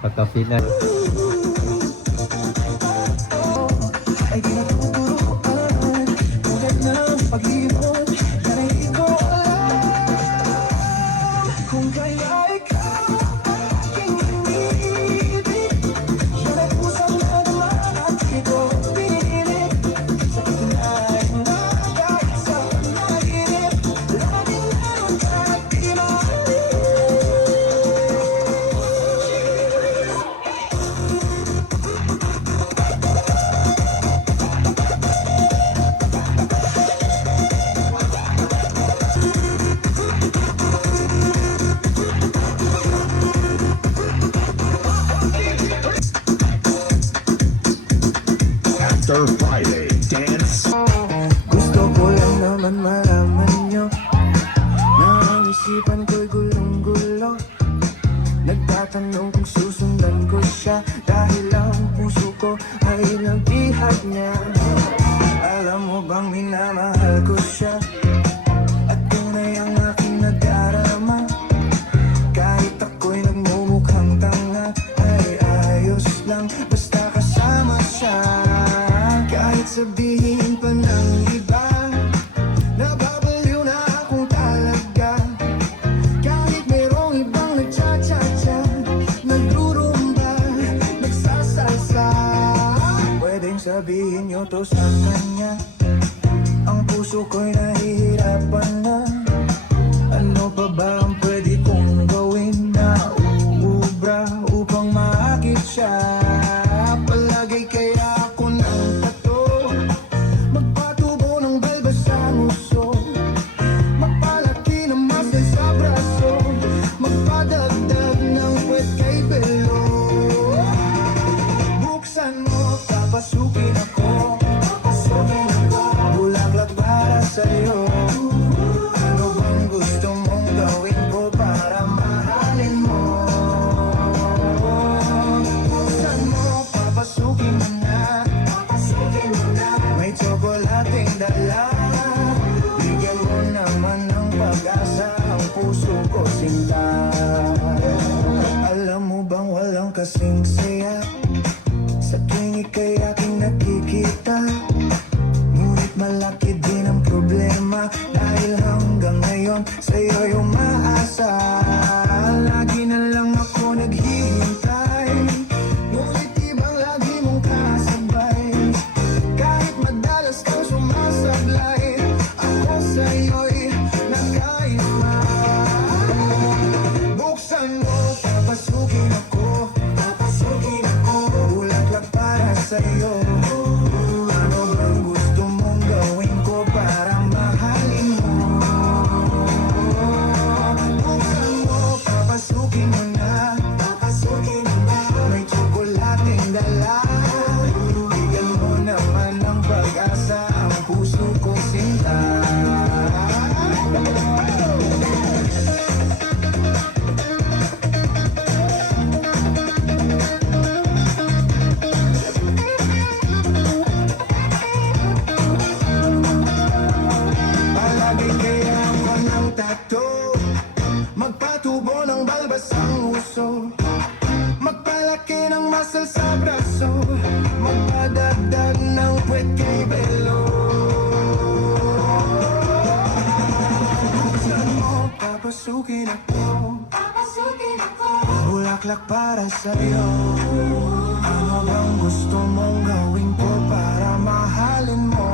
Pagka-final. Ay di natuturuan tulad ng pag-ibon na ikaw alam kung kaya ikaw aking iniibig siya ay pusang nadama at ito pinilit sa tunay na kahit sa panaginip laging naroon ka at di maalis. After Friday Dance. Gusto ko lang naman malaman nyo na ang isipan ko'y gulong-gulo. Nagtatanong kung susundan ko siya dahil ang puso ko ay nagtihag niya. Alam mo bang minamahal ko siya at tunay ang aking nadarama. Kahit ako'y nagmumukhang tanga ay ayos lang basta kasama siya. Kahit sabihin pa ng iba nababaliw na akong talaga. Kahit merong ibang nagcha-cha-cha, nagrurumba, nagsasalsa, pwedeng sabihin nyo to sa kanya. Ang puso ko'y nahihirapan na. Ano pa ba ang pwede kong gawin na uubra upang maakit siya? Palagay kaya ako ng pato, magpatubo ng balbas sa nguso, magpalaki ng muscle sa braso, magpadagdag ng puwet kay belo. Buksan mo, papasukin ako, bulaklak para sa'yo. Ano bang gusto mong gawin ko para mahalin mo? Buksan mo, papasukin mo na, may tsokolating dala. Bigyan mo naman ng pag-asa ang puso ko sinta. Alam mo bang walang kasing saya sa tuwing ika'y aking nakikita? Ngunit malaki din ang problema dahil hanggang ngayon sa'yo'y umaasa. Lagi na lang ako naghihintay, ngunit ibang lagi mong kasabay. Kahit madalas kang sumasablay, ako sa'yo'y nakaisma. Buksan mo, papasukin ako, bulaklak para sa'yo. Ano bang gusto mong gawin ko para mahalin mo? Buksan mo, papasukin mo na, may tsokolating dala. Bigyan mo naman ng pag-asa ang puso ko sinta. Palagi kaya ako ng tato, magpatubo ng balbas ang uso, magpalaki ng muscle sa braso, magpadagdag ng puwet kay belo. Buksan mo, papasukin ako, bulaklak para sa'yo. Ano bang gusto mong gawin ko para mahalin mo?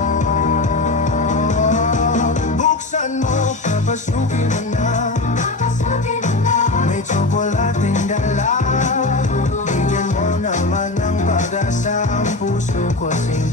Buksan mo, papasukin mo na, may tsokolating dala. Bigyan mo naman ng pag-asa ang puso ko sinta.